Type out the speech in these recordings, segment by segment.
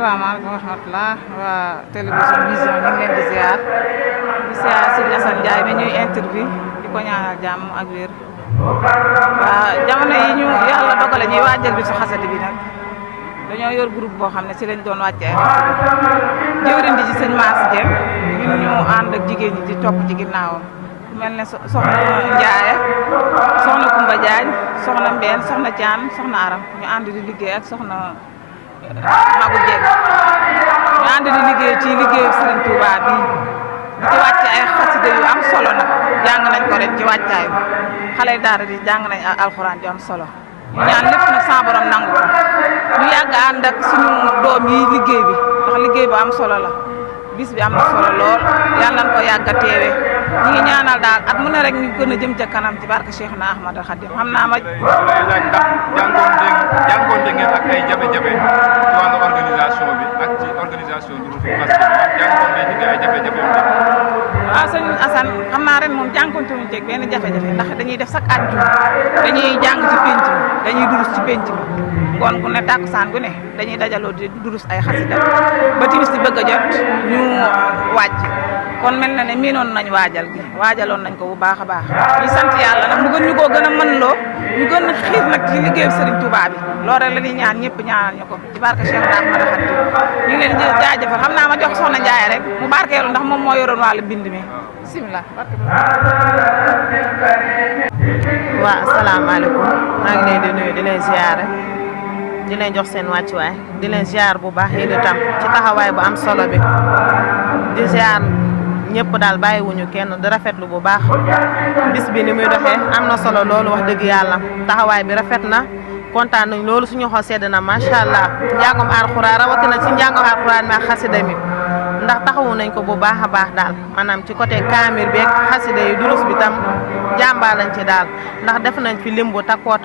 asalaamaaleykum wa rahmatulah waa télévision vision ñu ngi leen di ziar Serigne Assane Ndiaye mi ñuy interview di ko ñaanal jàmm ak wér. waa jamono yi ñu yàlla dogale ñuy waajal bi su xasati bi nag dañoo yor groupe boo xam ne si lañ doon wàcce ay xasati jëwriñ di ci sëñ Mass Dieng ñun ñu ànd ak jigéen ñi di topp ci ginnaawam ku mel ne soxna Ndiaye soxna Kumba Diagne soxna Mbène soxna Thian soxna Aram ñu ànd di liggéey ak soxna Magu Dieng ñu ànd di liggéey ci liggéeyu Serigne Touba bi di ci wàcce ay xasida yu am solo nag jàng nañ ko ren ci wàccaay bi xale daara di jàng nañ alxuraan ju am solo ñu ñaan lépp nag sa borom nangu ko ñu yàgg ànd ak suñu doom yi liggéey bi ndax liggéey bu am solo la bis bi am na solo lool yàlla nañ ko yàgg a teewee ñu ngi ñaanal daal at mu ne rek ñu gën a jëm ca kanam ci barke Cheikhna Ahmadou Khadim xam naa ma. lay laaj ndax jànkoonte ngeen ak ay jafe-jafe ci wàllu organisation bi ak ci organisation du Rufisque parce que jànkoonte ci ay jafe-jafe waaw sëñ Assane xam naa ren moom jànkoonte wuñu ceeg benn jafe-jafe ndax dañuy def chaque àjjuma dañuy jàng ci penc mi dañuy durus ci penc mi kon gu ne tàkkusaan gu ne dañuy dajaloo di durus ay xasida ba timis di bëgg a jot ñu wàcc kon mel na ne miinoon nañ waajal gi waajaloon nañ ko bu baax a baax ñu sant yàlla nag mu gën ñu koo gën a mën loo ñu gën a xiir nag ci liggéeyu Serigne Touba bi loolu rek la ñuy ñaan ñëpp ñaanal ñu ko ci barke Cheikh Ahmadou Khadim ñu ngi leen di jaajëfal xam naa ma jox soxna Ndiaye rek mu barkeelu ndax moom moo yoroon wàllu bind mi bisimilah. waa asalaamaaleykum maa ngi leen di nuyu di leen ziare di leen jox seen wàccuwaay di leen ziar bu baax yéen itam ci taxawaay bu am solo bi di ziar ñëpp daal bàyyiwuñu kenn di rafetlu bu baax bis bi ni muy doxee am na solo loolu wax dëgg yàlla taxawaay bi rafet na kontaan nañ loolu suñu xol sedd na macha allah njàngum alxuraan rawatina ci njàngum alxuraan mi ak xasida mi ndax taxawu nañ ko bu baax a baax daal maanaam ci côté kaamir bi ak xasida yi durus bi tam jàmbaar lañ ci daal ndax def nañ fi lim bu takkoo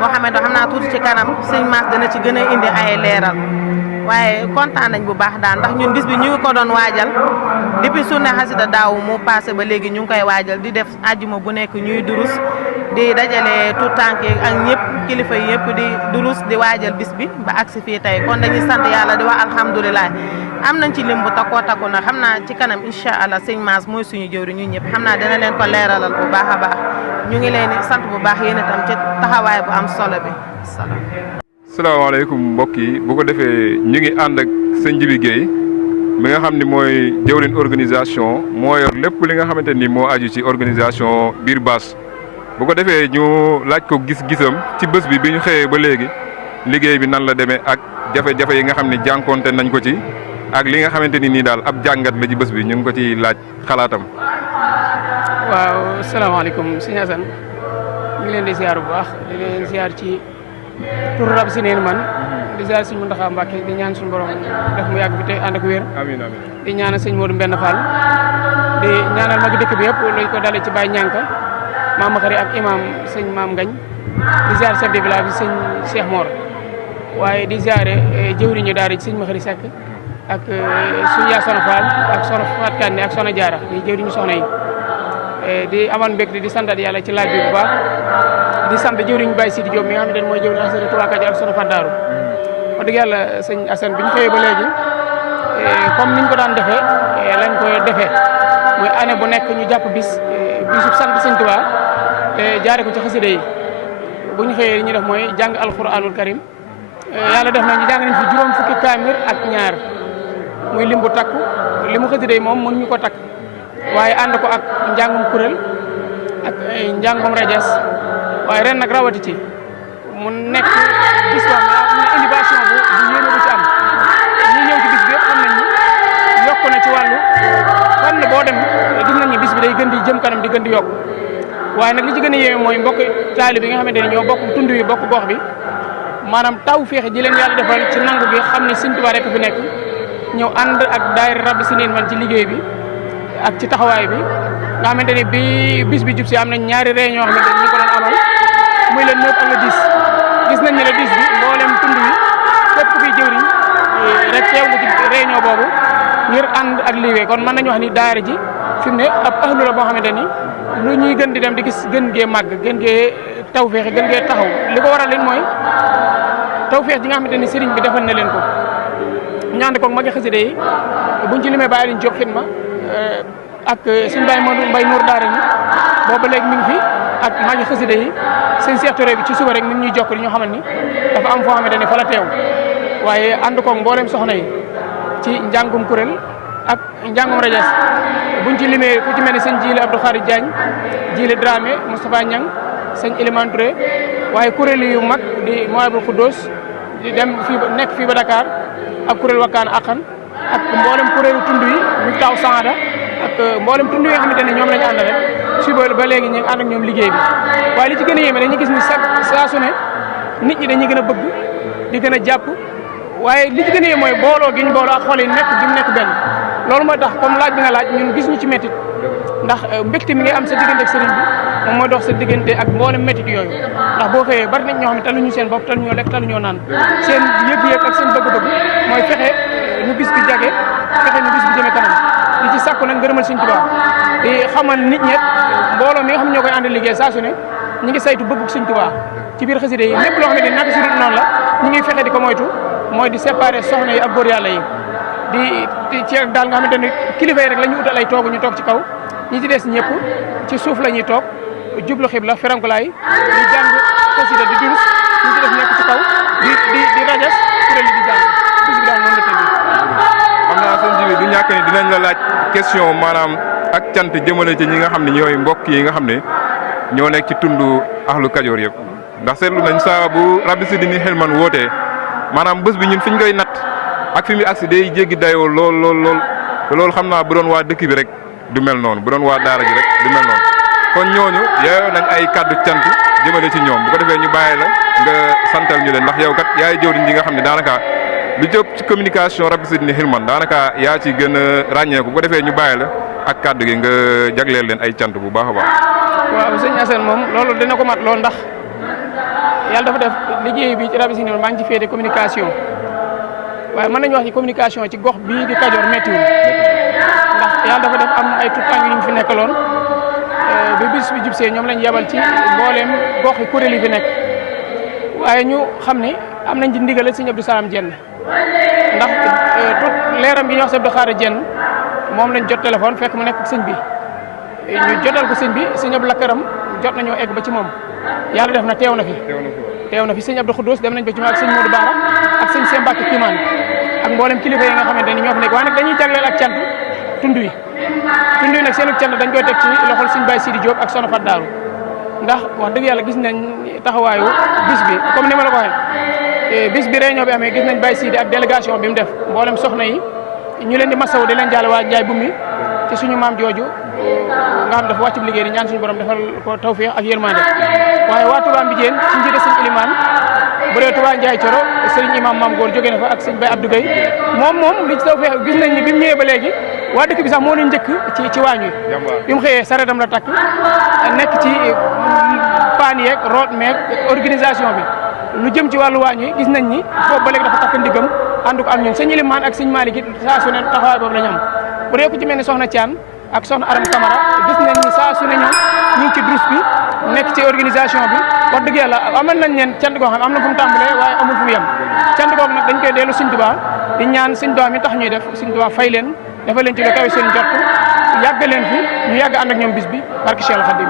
moo xamante xam naa tuuti ci kanam sëñ Mass dana ci gën a indi ay leeral waaye kontaan nañ bu baax daal ndax ñun bis bi ñu ngi ko doon waajal depuis sunne xasida daaw mu passé ba léegi ñu ngi koy waajal di def àjjuma bu nekk ñuy durus di dajale tout tànk ak ñëpp kilifa yi yëpp di durus di waajal bis bi ba agsi fii tey kon dañuy sant yàlla di wax alhamdulilah am nañ ci lim bu takkoo na xam naa ci kanam incha allah sëñ Mass mooy suñu jëwri ñu ñëpp xam naa dina leen ko leeralal bu baax a baax ñu ngi leen di sant bu baax yéen itam ci taxawaay bu am solo bi salaam. salaamaaleykum mbokk yi bu ko defee ñu ngi ànd ak sëñ Jibi Guèye mi nga xam ni mooy jëwriñ organisation moo yor lépp li nga xamante ni moo aju ci organisation biir Bass bu ko defee ñu laaj ko gis-gisam ci bés bi ñu xëyee ba léegi liggéey bi nan la demee ak jafe-jafe yi nga xam ne jànkoonte nañ ko ci ak li nga xamante ni nii daal ab jàngat la ci bés bi ñu ngi ko ci laaj xalaatam. waaw salaamaaleykum sëñ Assane ñu ngi leen di ziar bu baax di leen ziar ci tur rab si neen man di ziar sëñ Mountakha Mbacké di ñaan suñu borom def mu yàgg bi te ànd ak wér. amiin amiin di ñaanal sëñ Modou Mbenn Fall di ñaanal mag dëkk bi yëpp lañ ko dalee ci Baye Ñanka maam Xari ak imam sëñ Maam Ngañ di ziar chef de village bi sëñ Cheikh Mor waaye di ziare jëwriñu daara ci sëñ Maxari Seck ak suñu yaa Soxna Fall ak Soxna Faat Kane ak Soxna Jaara di jëwriñu soxna yi di amoon mbégte di santat yàlla ci laaj bi bu baax di sant jëwriñu Baye Sidi Diop mi nga xamante ne mooy jëwriñu askan Touba Kadior ak Soxna Faat Daaru wax dëgg yàlla sëñ Assane bi ñu xëyee ba léegi comme niñ ko daan defee lañ koy defee muy année bu nekk ñu jàpp bisub sant sëñ Touba te jaare ko ci xasida yi bu ñu xëyee li ñuy def mooy jàng alquranul karim yàlla def na ñu jàng nañ fi juróom fukki kaamir ak ñaar muy lim bu takku limu xasida yi moom mën ñu ko takk waaye ànd ko ak njàngum kuréel ak njàngum rajas waaye ren nag rawati ci mu nekk bis boo xam ne innovation bu yéeme bu ci am ñi ñëw ci bis bi yëpp xam nañ ni yokku na ci wàllu fànn boo dem gis nañ ni bis bi day gën di jëm kanam di gën di yokk waaye nag li ci gën a yéeme mooy mbokk taalibe yi nga xamante ne ñoo bokk tund yi bokk gox bi maanaam taw féexe ji leen yàlla defal ci nangu gi xam ne Sëñ Tuubaa rek fi nekk ñëw ànd ak daayira Rabbi si neen man ci liggéey bi ak ci taxawaay bi nga xamante ni bi bis bi jub si am nañ ñaari réunion yoo xamante ni ñu ko doon amal muy le 9 ak le 10 gis nañ ne le 10 bi mboolem tund yi képp ku fiy jëwriñ rek teew nga ci réunion boobu ngir ànd ak liggéey kon mën nañu wax ni daayira ji fi mu ne ab ahlu la boo xamante ni lu ñuy gën di dem di gis gën gee màgg gën gee taw féexe gën gee taxaw li ko waral leen mooy taw féex ji nga xamante ni sëriñ bi defal na leen ko ñu ànd koog magi xasida yi buñ ci limee bàyyi liñ jóg xidma ak suñu Baye Modou Mbaye Nour Daara ni booba léegi mi ngi fi ak magi xasida yi seen Cheikh Touré bi ci suba rek mi ngi ñuy jokk li ñu xamal ni dafa am foo xamante ne fa la teew waaye ànd koog mboolem soxna yi ci njàngum kuréel ak njàngum rajas buñ ci limee ku ci mel ni sëñ Jili Abdou Khadir Diagne Jili Dramé Moustapha Niang sëñ Elimane Touré waaye kuréel yu mag di Mouwahiboul Khoudoss di dem fii ba nekk fii ba Dakar ak kuréel wakkaan akkan ak mboolem kuréelu tund yi ñu taw Sangada ak mboolem tund yi nga xamante ne ñoom la ñu àndal rek suba ba léegi ñu ngi ànd ak ñoom liggéey bi waaye li ci gën a yéeme dañuy gis ni saa su ne nit ñi dañuy gën a bëgg di gën a jàpp waaye li ci gën a yéeme mooy booloo gi ñu booloo ak xol yi nekk gi mu nekk benn loolu mooy tax comme laaj bi nga laaj ñun gis ñu ci métit ndax mbégte mi ngay am sa diggante ak sëriñ bi moom mooy dox sa diggante ak mboolem métit yooyu ndax boo xëyee bari nañ ñoo xam ne taluñu seen bopp taluñoo lekk taluñoo naan seen yëg-yëg ak seen bëgg-bëgg mooy fexe nu bis bi jage fexe nu bis bi jëmee kanam di ci sàkku nag ngërëmal Sëriñ Tuubaa di xamal nit ñi mbooloo mi nga xam ne ñoo koy ànd liggéey saa su ne ñu ngi saytu bëgg Sëriñ Tuubaa ci biir xasida yi lépp loo xam ne naka si dul noonu la ñu ngi fexe di ko moytu mooy di séparer soxna yi ak góor yàlla yi di ci daal nga xamante ne kilifa yi rek la ñu utal ay toog ñu toog ci kaw ñi ci des ñëpp ci suuf la ñuy toog jublu xibla ferankulaay di jàng xasida di durus ñi ci des nekk ci kaw di rajas kuréel yi di jàng bis bi daal noonu la tëdd. xam naa sëñ Jibi du ñàkk ni dinañ la laaj question maanaam ak cant jëmale ci ñi nga xam ne ñooy mbokk yi nga xam ne ñoo nekk ci tundu Ahlu Kajoor yëpp ndax seetlu nañ saa bu Rabbi Sidini Xilman wootee maanaam bés bi ñun fi ñu koy natt ak fi mu agsi day jéggi dayoo lool te loolu xam naa bu doon waa dëkk bi rek du mel noonu bu doon waa daara ji rek du mel noonu kon ñooñu yaayoo nañ ay kàddu cant jëmale ci ñoom bu ko defee ñu bàyyi la nga santal ñu leen ndax yow kat yaay jëwriñ ji nga xam ne daanaka lu jëm ci communication Rabbi Sidini Xilman daanaka yaa ci gën a ràññeeku bu ko defee ñu bàyyi la ak kàddu gi nga jagleel leen ay cant bu baax a baax. waaw sëñ Assane moom loolu dina ko mat lool ndax yàlla dafa def liggéey bi ci Rabbi Sidini maa ngi ci féete communication waaye mën nañu wax ci communication ci gox bii di Kajoor méttiwul ndax yàlla dafa def am ay tuutànk yu ñu fi nekkaloon bi bis bi jubsee ñoom lañ yebal ci mbooleem gox yi kuréel yi fi nekk waaye ñu xam ni am nañ ci ndigal sëñ Abdou Salam Dieng ndax tout leeram gi ñu wax sëñ Abdou Khare Dieng moom lañ jot téléphone fekk mu nekk ak sëñ bi ñu jotal ko sëñ bi sëñ Abdou Lakaram jot nañoo egg ba ci moom yàlla def na teew na fi sëñ Abdou Khoudoss dem nañ ba ci moom ak sëñ Modou Bara ak sëñ Sèye Mbacke Kimaan ak mboolem kilifa yi nga xamante ni ñoo fi nekk waaye nag dañuy jagleel ak cant tund wi nag seenu cant dañ koy teg ci loxol sëñ Baye Sidi Diop ak Soxna Fat Daaru ndax wax dëgg yàlla gis nañ taxawaayu bis bi comme ni ma la ko waxee bis bi réunion bi amee gis nañ Baye Sidi ak délégation bi mu def mboolem soxna yi ñu leen di masawu di leen jaale waa Njaay Bumi ci suñu maam jooju nga xam dafa wàcc bi liggéey di ñaan suñu borom defal ko tawfiix ak yërmande waaye waa Touba Mbijeen ci njiite sëñ Elimane bu dee Touba Ndiaye Coro sëriñ imam Maam Góor jógee na fa ak sëñ Baye Abdou Gueye moom li ci tawfiix gis nañ ni bi mu ñëwee ba léegi waa dëkk bi sax moo leen njëkk ci waañ wi bi mu xëyee sareetam la takk nekk ci paan yeeg root meeg organisation bi lu jëm ci wàllu waañ wi gis nañ ni foofu ba léegi dafa takk ndigam ànd ko ak ñun sëñ Elimane ak sëñ Malick it saa su ne taxawaay boobu la ñu am bu dee ku ci mel ni soxna Thian ak soxna Aram Camara gis nañ ni saa su ne ñoom ñu ngi ci drus bi nekk ci organisation bi wax dëgg yàlla amal nañ leen cant goo xam am na fu mu tàmbalee waaye amul fu mu yem cant googu nag dañ koy dellu Sëñ Tuubaa di ñaan Sëñ Tuubaa mi tax ñuy def Sëñ Tuubaa fay leen dafa leen ci lu kawe seen jot yàgg leen fi ñu yàgg ànd ak ñoom bis bi barke Cheikh Khadim